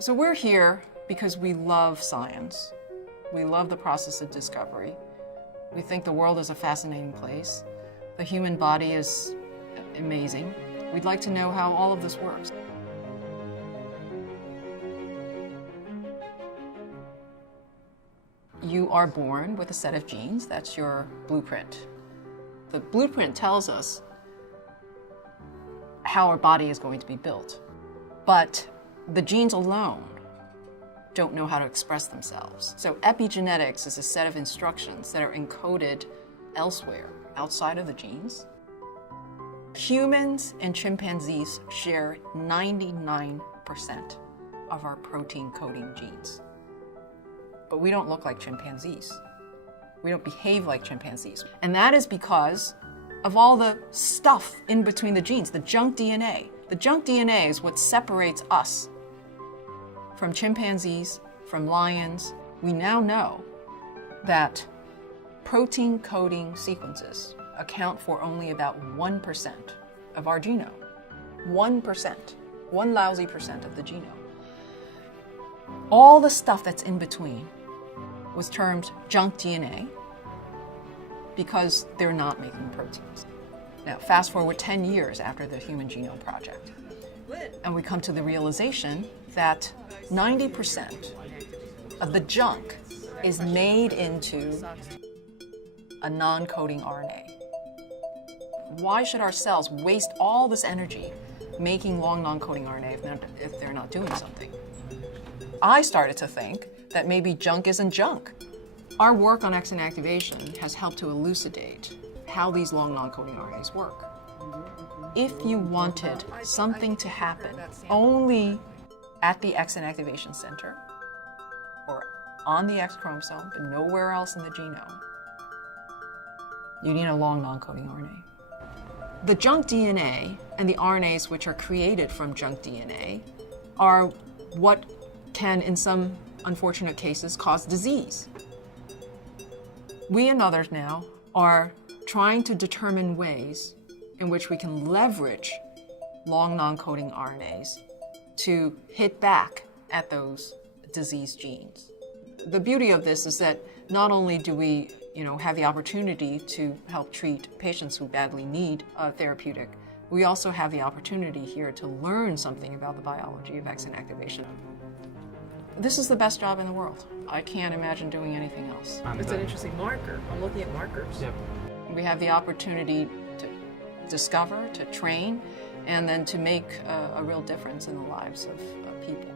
So we're here because we love science. We love the process of discovery. We think the world is a fascinating place. The human body is amazing. We'd like to know how all of this works. You are born with a set of genes. That's your blueprint. The blueprint tells us how our body is going to be built. But the genes alone don't know how to express themselves. So epigenetics is a set of instructions that are encoded elsewhere, outside of the genes. Humans and chimpanzees share 99% of our protein coding genes. But we don't look like chimpanzees. We don't behave like chimpanzees. And that is because of all the stuff in between the genes, the junk DNA. The junk DNA is what separates us from chimpanzees, from lions. We now know that protein coding sequences account for only about 1% of our genome. 1%, one lousy percent of the genome. All the stuff that's in between was termed junk DNA because they're not making proteins. Now, fast forward 10 years after the Human Genome Project, and we come to the realization that 90% of the junk is made into a non-coding RNA. Why should our cells waste all this energy making long non-coding RNA if they're not doing something? I started to think that maybe junk isn't junk. Our work on X-inactivation has helped to elucidate how these long non-coding RNAs work. If you wanted something to happen only at the X-inactivation center or on the X chromosome, but nowhere else in the genome, you need a long non-coding RNA. The junk DNA and the RNAs which are created from junk DNA are what can, in some unfortunate cases, cause disease. We and others now are trying to determine ways in which we can leverage long non-coding RNAs to hit back at those disease genes. The beauty of this is that not only do we have the opportunity to help treat patients who badly need a therapeutic, we also have the opportunity here to learn something about the biology of X-inactivation. This is the best job in the world. I can't imagine doing anything else. It's an interesting marker. I'm looking at markers. Yep. We have the opportunity to discover, to train, and then to make a real difference in the lives of people.